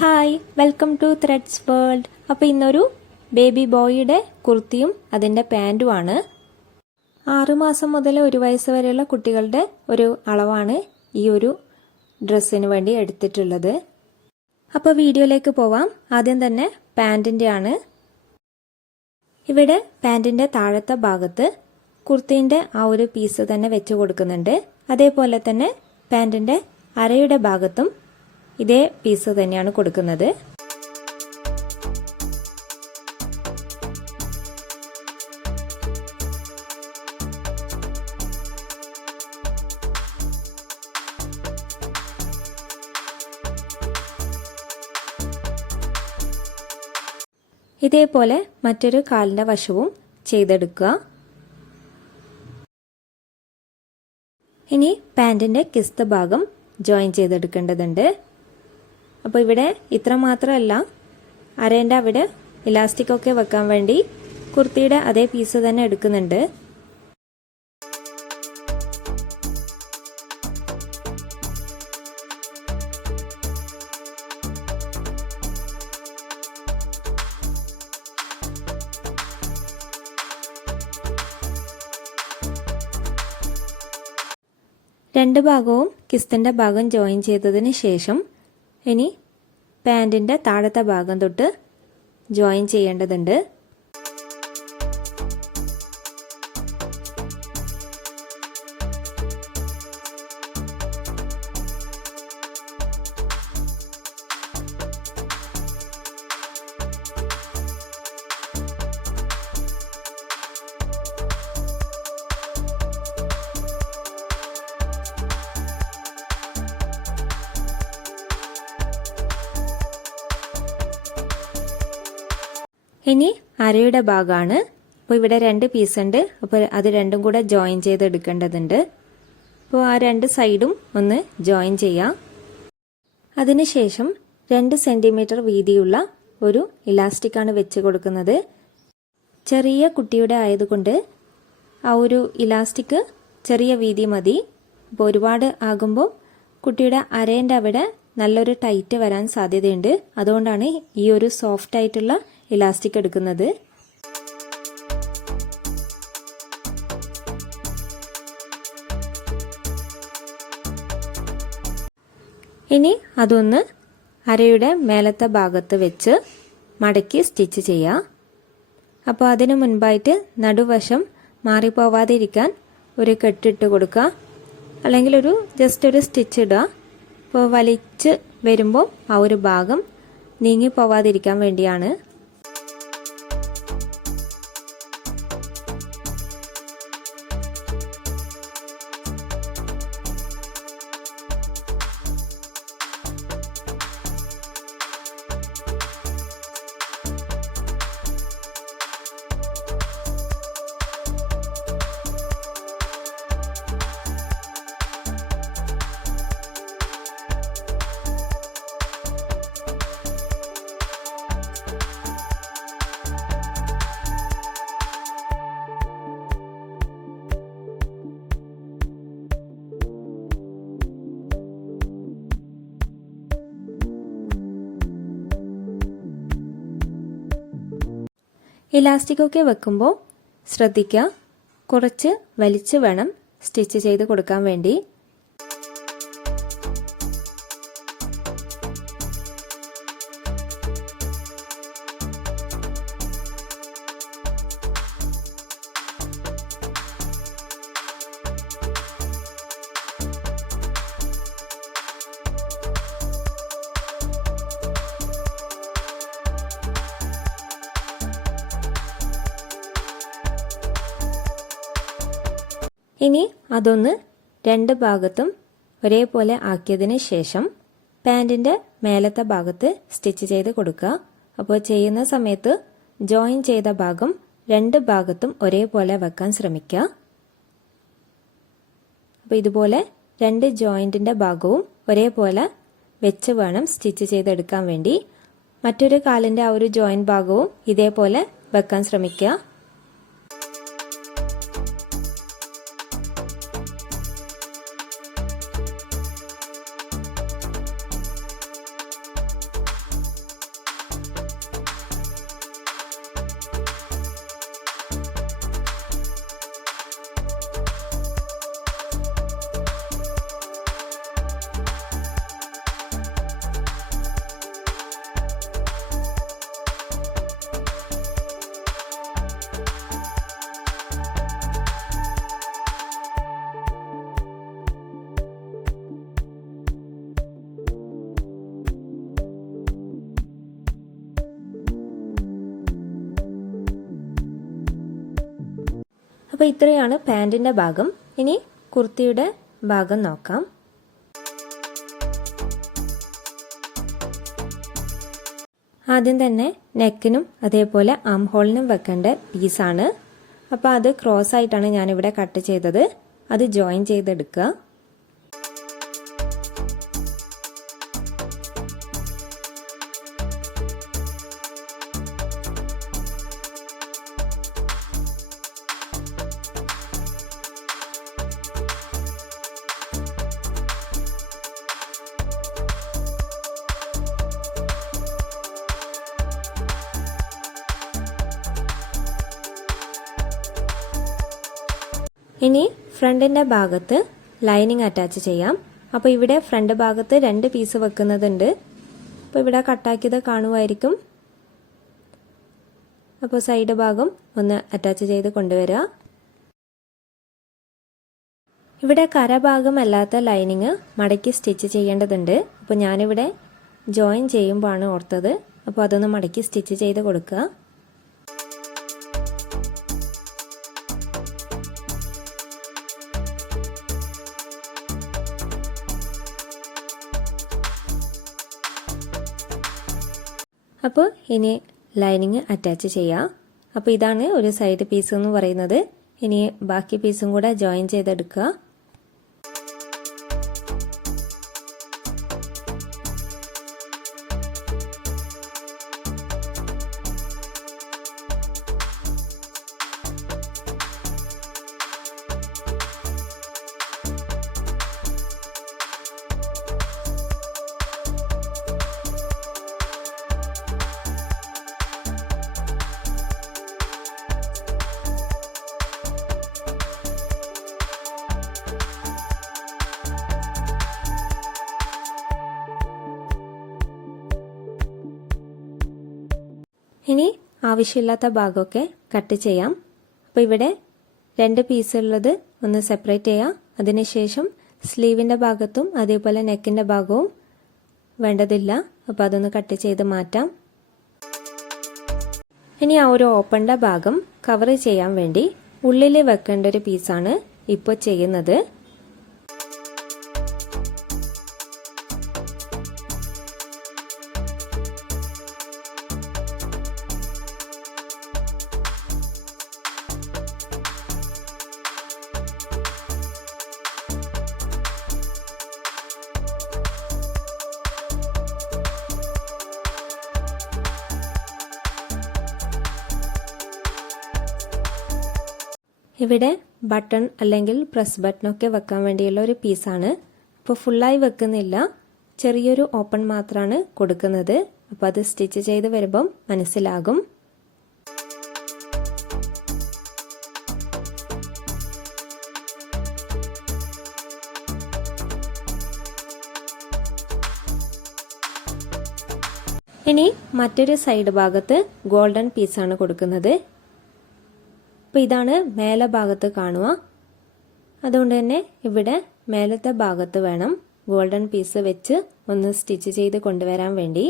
Hi welcome to threads world. അപ്പോൾ ഇന്നൊരു baby ബോയിയുടെ കുർത്തിയും അതിൻ്റെ പാൻറ്റുമാണ്. 6 മാസം മുതൽ 1 വയസ്സ് വരെയുള്ള കുട്ടികളുടെ ഒരു അളവാണ് ഈ ഒരു ഡ്രസ്സിന് വേണ്ടി എടുത്തിട്ടുള്ളത്. അപ്പോൾ വീഡിയോയിലേക്ക് പോവാം. ആദ്യം തന്നെ പാൻറ്റിൻ്റെ ആണ്. ഇവിടെ പാൻറ്റിൻ്റെ താഴത്തെ ഭാഗത്ത് കുർത്തീൻ്റെ ആ ഒരു പീസ് തന്നെ വെച്ച് കൊടുക്കുന്നുണ്ട്. അതേപോലെ തന്നെ പാൻറ്റിൻ്റെ അരയുടെ ഭാഗത്തും ഇതേ പീസ് തന്നെയാണ് കൊടുക്കുന്നത്. ഇതേപോലെ മറ്റൊരു കാലിൻ്റെ വശവും ചെയ്തെടുക്കുക. ഇനി പാൻറ്റിൻ്റെ കിസ്ത് ഭാഗം ജോയിൻ ചെയ്തെടുക്കേണ്ടതുണ്ട്. അപ്പോൾ ഇവിടെ ഇത്ര മാത്രമല്ല, അരേൻ്റെ അവിടെ ഇലാസ്റ്റിക് ഒക്കെ വെക്കാൻ വേണ്ടി കുർത്തിയുടെ അതേ പീസ് തന്നെ എടുക്കുന്നുണ്ട്. രണ്ട് ഭാഗവും കിസ്തിൻ്റെ ഭാഗം ജോയിൻ ചെയ്തതിന് ശേഷം ഇനി പാൻറ്റിൻ്റെ താഴത്തെ ഭാഗം തൊട്ട് ജോയിൻ ചെയ്യേണ്ടതുണ്ട്. ഇനി അരയുടെ ഭാഗമാണ്. അപ്പോൾ ഇവിടെ 2 പീസ് ഉണ്ട്. അപ്പോൾ അത് രണ്ടും കൂടെ ജോയിൻ ചെയ്തെടുക്കേണ്ടതുണ്ട്. അപ്പോൾ ആ 2 സൈഡും ഒന്ന് ജോയിൻ ചെയ്യാം. അതിനുശേഷം 2 സെൻറ്റിമീറ്റർ വീതിയുള്ള ഒരു ഇലാസ്റ്റിക്കാണ് വെച്ച് കൊടുക്കുന്നത്. ചെറിയ കുട്ടിയുടെ ആയതുകൊണ്ട് ആ ഒരു ഇലാസ്റ്റിക് ചെറിയ വീതി മതി. അപ്പോൾ ഒരുപാട് ആകുമ്പോൾ കുട്ടിയുടെ അരേൻ്റെ അവിടെ നല്ലൊരു ടൈറ്റ് വരാൻ സാധ്യതയുണ്ട്. അതുകൊണ്ടാണ് ഈ ഒരു സോഫ്റ്റ് ആയിട്ടുള്ള ഇലാസ്റ്റിക് എടുക്കുന്നത്. ഇനി അതൊന്ന് അരയുടെ മേലത്തെ ഭാഗത്ത് വെച്ച് മടക്കി സ്റ്റിച്ച് ചെയ്യാം. അപ്പോൾ അതിനു മുൻപായിട്ട് നടുവശം മാറിപ്പോവാതിരിക്കാൻ ഒരു കെട്ടിട്ട് കൊടുക്കുക, അല്ലെങ്കിൽ ജസ്റ്റ് ഒരു സ്റ്റിച്ച് ഇടുക. അപ്പോൾ വലിച്ച് വരുമ്പോൾ ആ ഒരു ഭാഗം നീങ്ങിപ്പോവാതിരിക്കാൻ വേണ്ടിയാണ്. ഇലാസ്റ്റിക് ഒക്കെ വെക്കുമ്പോൾ ശ്രദ്ധിക്കുക, കുറച്ച് വലിച്ച് വേണം സ്റ്റിച്ച് ചെയ്ത് കൊടുക്കാൻ വേണ്ടി. ഇനി അതൊന്ന് 2 ഭാഗത്തും ഒരേപോലെ ആക്കിയതിന് ശേഷം പാൻറ്റിൻ്റെ മേലത്തെ ഭാഗത്ത് സ്റ്റിച്ച് ചെയ്ത് കൊടുക്കുക. അപ്പോൾ ചെയ്യുന്ന സമയത്ത് ജോയിൻ ചെയ്ത ഭാഗം 2 ഭാഗത്തും ഒരേപോലെ വെക്കാൻ ശ്രമിക്കുക. അപ്പോൾ ഇതുപോലെ 2 ജോയിൻറ്റിൻ്റെ ഭാഗവും ഒരേപോലെ വെച്ച് വേണം സ്റ്റിച്ച് ചെയ്തെടുക്കാൻ വേണ്ടി. മറ്റൊരു കാലിൻ്റെ ആ ഒരു ജോയിൻ ഭാഗവും ഇതേപോലെ വെക്കാൻ ശ്രമിക്കുക. അപ്പോൾ ഇത്രയാണ് പാൻറ്റിൻ്റെ ഭാഗം. ഇനി കുർത്തിയുടെ ഭാഗം നോക്കാം. ആദ്യം തന്നെ നെക്കിനും അതേപോലെ ആം ഹോളിനും വെക്കേണ്ട പീസാണ്. അപ്പോൾ അത് ക്രോസ് ആയിട്ടാണ് ഞാനിവിടെ കട്ട് ചെയ്തത്. അത് ജോയിൻ ചെയ്തെടുക്കുക. ഇനി ഫ്രണ്ടിൻ്റെ ഭാഗത്ത് ലൈനിങ് അറ്റാച്ച് ചെയ്യാം. അപ്പോൾ ഇവിടെ ഫ്രണ്ട് ഭാഗത്ത് 2 പീസ് വെക്കുന്നതുണ്ട്. അപ്പോൾ ഇവിടെ കട്ടാക്കിയത് കാണുമായിരിക്കും. അപ്പോൾ സൈഡ് ഭാഗം ഒന്ന് അറ്റാച്ച് ചെയ്ത് കൊണ്ടുവരിക. ഇവിടെ കരഭാഗമല്ലാത്ത ലൈനിങ് മടക്കി സ്റ്റിച്ച് ചെയ്യേണ്ടതുണ്ട്. അപ്പോൾ ഞാനിവിടെ ജോയിൻ ചെയ്യുമ്പോഴാണ് ഓർത്തത്. അപ്പോൾ അതൊന്ന് മടക്കി സ്റ്റിച്ച് ചെയ്ത് കൊടുക്കുക. അപ്പോൾ ഇനി ലൈനിങ് അറ്റാച്ച് ചെയ്യാം. അപ്പോൾ ഇതാണ് ഒരു സൈഡ് പീസ് എന്ന് പറയുന്നത്. ഇനി ബാക്കി പീസും കൂടെ ജോയിൻ ചെയ്തെടുക്കുക. ഇനി ആവശ്യമില്ലാത്ത ഭാഗമൊക്കെ കട്ട് ചെയ്യാം. അപ്പോൾ ഇവിടെ 2 പീസ് ഉള്ളത് ഒന്ന് സെപ്പറേറ്റ് ചെയ്യാം. അതിനുശേഷം സ്ലീവിൻ്റെ ഭാഗത്തും അതേപോലെ നെക്കിൻ്റെ ഭാഗവും വേണ്ടതില്ല. അപ്പോൾ അതൊന്ന് കട്ട് ചെയ്ത് മാറ്റാം. ഇനി ആ ഒരു ഓപ്പണിൻ്റെ ഭാഗം കവർ ചെയ്യാൻ വേണ്ടി ഉള്ളിൽ വെക്കേണ്ട ഒരു പീസാണ് ഇപ്പോൾ ചെയ്യുന്നത്. ഇവിടെ ബട്ടൺ അല്ലെങ്കിൽ പ്രസ് ബട്ടണൊക്കെ വെക്കാൻ വേണ്ടിയുള്ള ഒരു പീസാണ്. അപ്പോൾ ഫുള്ളായി വെക്കുന്നില്ല, ചെറിയൊരു ഓപ്പൺ മാത്രമാണ് കൊടുക്കുന്നത്. അപ്പോൾ അത് സ്റ്റിച്ച് ചെയ്ത് വരുമ്പം മനസ്സിലാകും. ഇനി മറ്റൊരു സൈഡ് ഭാഗത്ത് ഗോൾഡൻ പീസാണ് കൊടുക്കുന്നത്. അപ്പോൾ ഇതാണ് മേലെ ഭാഗത്ത് കാണുക. അതുകൊണ്ട് തന്നെ ഇവിടെ മേലത്തെ ഭാഗത്ത് വേണം ഗോൾഡൻ പീസ് വെച്ച് ഒന്ന് സ്റ്റിച്ച് ചെയ്ത് കൊണ്ടുവരാൻ വേണ്ടി.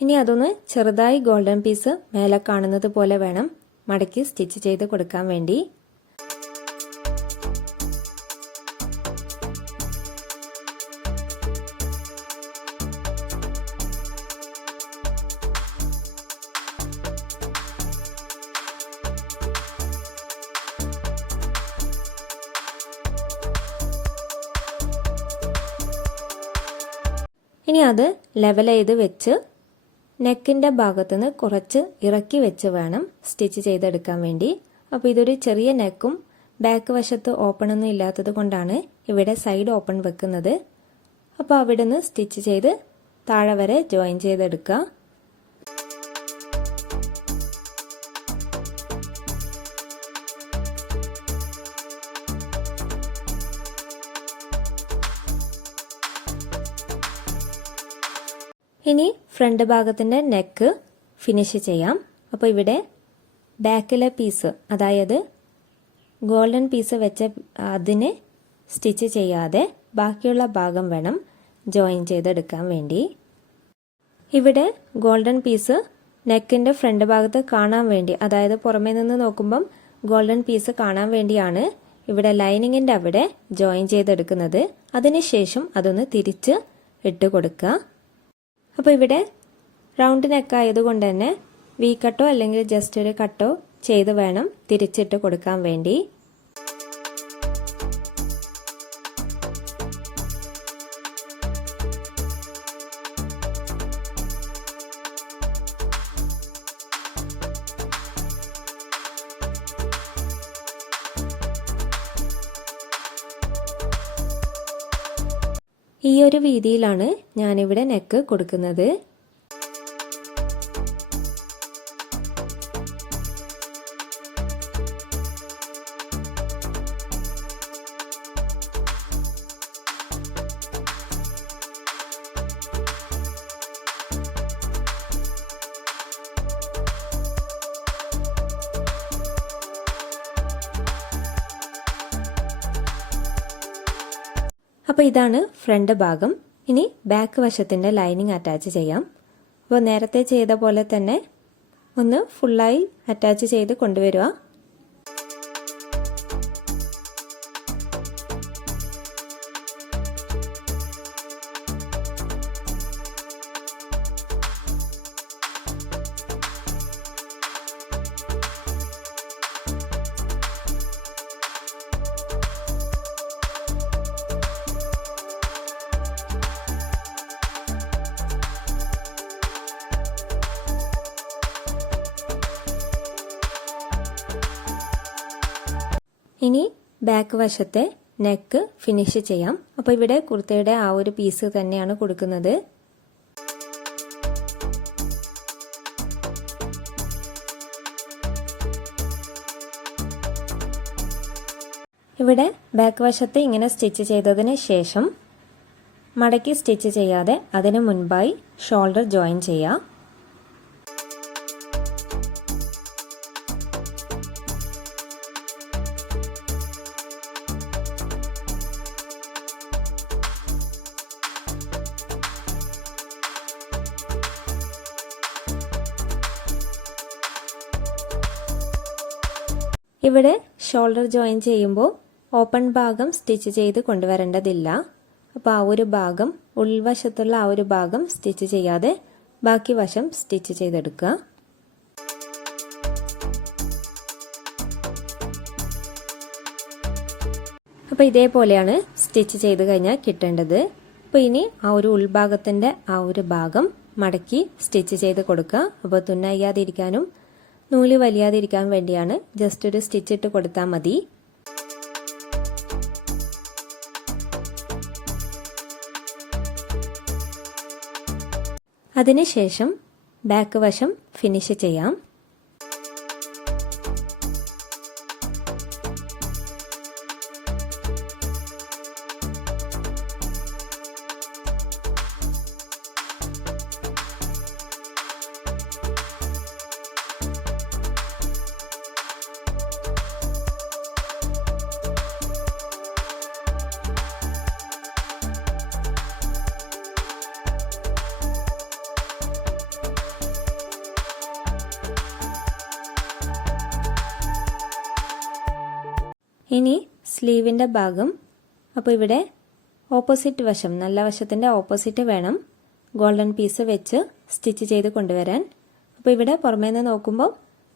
ഇനി അതൊന്ന് ചെറുതായി ഗോൾഡൻ പീസ് മേലെ കാണുന്നത് പോലെ വേണം മടക്കി സ്റ്റിച്ച് ചെയ്ത് കൊടുക്കാൻ വേണ്ടി. ഇനി അത് ലെവൽ ചെയ്ത് വെച്ച് നെക്കിൻ്റെ ഭാഗത്തുനിന്ന് കുറച്ച് ഇറക്കി വെച്ച് വേണം സ്റ്റിച്ച് ചെയ്തെടുക്കാൻ വേണ്ടി. അപ്പോൾ ഇതൊരു ചെറിയ നെക്കും ബാക്ക് വശത്ത് ഓപ്പണൊന്നും ഇല്ലാത്തത് കൊണ്ടാണ് ഇവിടെ സൈഡ് ഓപ്പൺ വെക്കുന്നത്. അപ്പോൾ അവിടെ നിന്ന് സ്റ്റിച്ച് ചെയ്ത് താഴെ വരെ ജോയിൻ ചെയ്തെടുക്കുക. ഇനി ഫ്രണ്ട് ഭാഗത്തിൻ്റെ നെക്ക് ഫിനിഷ് ചെയ്യാം. അപ്പോൾ ഇവിടെ ബാക്കിലെ പീസ്, അതായത് ഗോൾഡൻ പീസ് വെച്ച അതിനെ സ്റ്റിച്ച് ചെയ്യാതെ ബാക്കിയുള്ള ഭാഗം വേണം ജോയിൻ ചെയ്തെടുക്കാൻ വേണ്ടി. ഇവിടെ ഗോൾഡൻ പീസ് നെക്കിൻ്റെ ഫ്രണ്ട് ഭാഗത്ത് കാണാൻ വേണ്ടി, അതായത് പുറമേ നിന്ന് നോക്കുമ്പം ഗോൾഡൻ പീസ് കാണാൻ വേണ്ടിയാണ് ഇവിടെ ലൈനിങ്ങിൻ്റെ അവിടെ ജോയിൻ ചെയ്തെടുക്കുന്നത്. അതിനുശേഷം അതൊന്ന് തിരിച്ച് ഇട്ട് കൊടുക്കുക. അപ്പോൾ ഇവിടെ റൗണ്ട് നെക്ക് ആയതുകൊണ്ട് തന്നെ വി കട്ടോ അല്ലെങ്കിൽ ജസ്റ്റ് ഒരു കട്ടോ ചെയ്ത് വേണം തിരിച്ചിട്ട് കൊടുക്കാൻ വേണ്ടി. ഈ ഒരു വീതിയിലാണ് ഞാനിവിടെ നെക്ക് കൊടുക്കുന്നത്. അപ്പോൾ ഇതാണ് ഫ്രണ്ട് ഭാഗം. ഇനി ബാക്ക് വശത്തിൻ്റെ ലൈനിങ് അറ്റാച്ച് ചെയ്യാം. അപ്പോൾ നേരത്തെ ചെയ്ത പോലെ തന്നെ ഒന്ന് ഫുള്ളായി അറ്റാച്ച് ചെയ്ത് കൊണ്ടുവരിക. ഇനി ബാക്ക് വശത്തെ നെക്ക് ഫിനിഷ് ചെയ്യാം. അപ്പോൾ ഇവിടെ കുർത്തയുടെ ആ ഒരു പീസ് തന്നെയാണ് കൊടുക്കുന്നത്. ഇവിടെ ബാക്ക് വശത്തെ ഇങ്ങനെ സ്റ്റിച്ച് ചെയ്തതിന് ശേഷം മടക്കി സ്റ്റിച്ച് ചെയ്യാതെ അതിനു മുൻപായി ഷോൾഡർ ജോയിൻ ചെയ്യാം. ഇവിടെ ഷോൾഡർ ജോയിൻ ചെയ്യുമ്പോൾ ഓപ്പൺ ഭാഗം സ്റ്റിച്ച് ചെയ്ത് കൊണ്ടുവരേണ്ടതില്ല. അപ്പോൾ ആ ഒരു ഭാഗം, ഉൾവശത്തുള്ള ആ ഒരു ഭാഗം സ്റ്റിച്ച് ചെയ്യാതെ ബാക്കി വശം സ്റ്റിച്ച് ചെയ്തെടുക്കുക. അപ്പോൾ ഇതേപോലെയാണ് സ്റ്റിച്ച് ചെയ്ത് കഴിഞ്ഞാൽ കിട്ടേണ്ടത്. അപ്പോൾ ഇനി ആ ഒരു ഉൾഭാഗത്തിൻ്റെ ആ ഒരു ഭാഗം മടക്കി സ്റ്റിച്ച് ചെയ്ത് കൊടുക്കുക. അപ്പോൾ തുന്നയ്യാതിരിക്കാനും നൂല് വലിയാതിരിക്കാൻ വേണ്ടിയാണ് ജസ്റ്റ് ഒരു സ്റ്റിച്ച് ഇട്ട് കൊടുത്താൽ മതി. അതിനുശേഷം ബാക്ക് വശം ഫിനിഷ് ചെയ്യാം. ഇനി സ്ലീവിൻ്റെ ഭാഗം. അപ്പോൾ ഇവിടെ ഓപ്പോസിറ്റ് വശം, നല്ല വശത്തിൻ്റെ ഓപ്പോസിറ്റ് വേണം ഗോൾഡൻ പീസ് വെച്ച് സ്റ്റിച്ച് ചെയ്ത് കൊണ്ടുവരാൻ. അപ്പോൾ ഇവിടെ പുറമേ നിന്ന് നോക്കുമ്പോൾ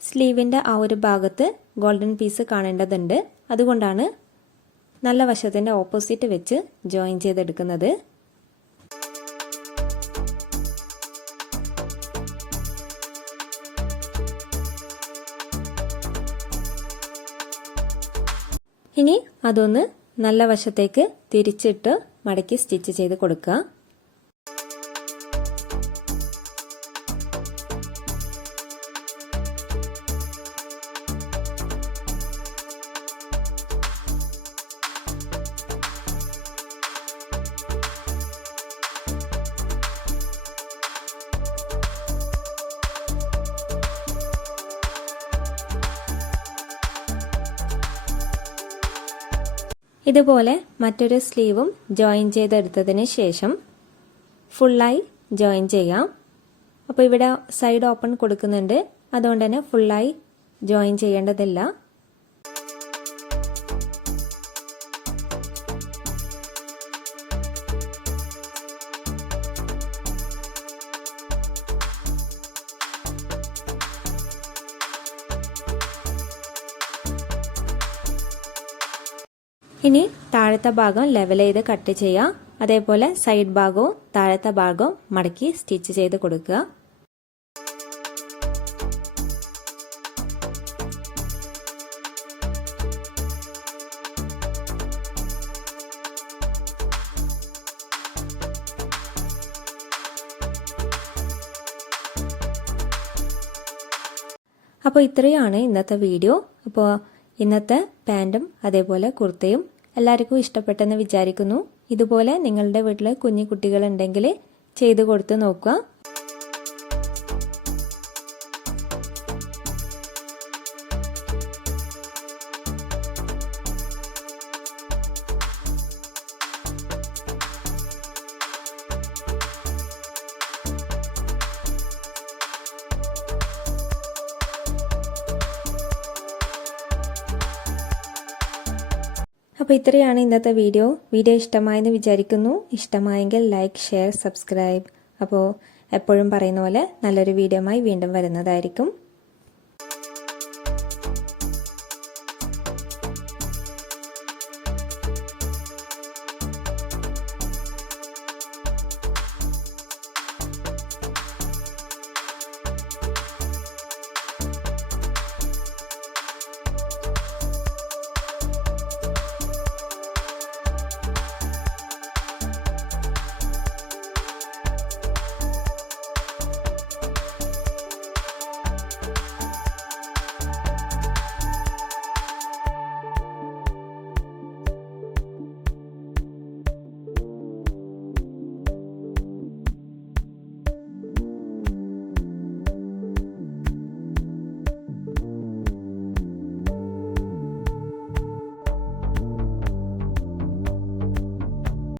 സ്ലീവിൻ്റെ ആ ഒരു ഭാഗത്ത് ഗോൾഡൻ പീസ് കാണേണ്ടതുണ്ട്. അതുകൊണ്ടാണ് നല്ല വശത്തിൻ്റെ ഓപ്പോസിറ്റ് വെച്ച് ജോയിൻ ചെയ്തെടുക്കുന്നത്. ഇനി അതൊന്ന് നല്ല വശത്തേക്ക് തിരിച്ചിട്ട് മടക്കി സ്റ്റിച്ച് ചെയ്ത് കൊടുക്കുക. ഇതുപോലെ മറ്റൊരു സ്ലീവും ജോയിൻ ചെയ്തെടുത്തതിന് ശേഷം ഫുള്ളായി ജോയിൻ ചെയ്യാം. അപ്പോൾ ഇവിടെ സൈഡ് ഓപ്പൺ കൊടുക്കുന്നുണ്ട്, അതുകൊണ്ട് തന്നെ ഫുള്ളായി ജോയിൻ ചെയ്യേണ്ടതില്ല. ഇനി താഴത്തെ ഭാഗം ലെവൽ ചെയ്ത് കട്ട് ചെയ്യാം. അതേപോലെ സൈഡ് ഭാഗവും താഴത്തെ ഭാഗവും മടക്കി സ്റ്റിച്ച് ചെയ്ത് കൊടുക്കുക. അപ്പോൾ ഇത്രയാണ് ഇന്നത്തെ വീഡിയോ. അപ്പോൾ ഇന്നത്തെ പാൻറ്റും അതേപോലെ കുർത്തയും എല്ലാവർക്കും ഇഷ്ടപ്പെട്ടെന്ന് വിചാരിക്കുന്നു. ഇതുപോലെ നിങ്ങളുടെ വീട്ടിൽ കുഞ്ഞു കുട്ടികളുണ്ടെങ്കിൽ ചെയ്ത് കൊടുത്ത് നോക്കുക. അപ്പോൾ ഇത്രയാണ് ഇന്നത്തെ വീഡിയോ. ഇഷ്ടമായെന്ന് വിചാരിക്കുന്നു. ഇഷ്ടമായെങ്കിൽ ലൈക്ക്, ഷെയർ, സബ്സ്ക്രൈബ്. അപ്പോൾ എപ്പോഴും പറയുന്ന പോലെ നല്ലൊരു വീഡിയോയുമായി വീണ്ടും വരുന്നതായിരിക്കും.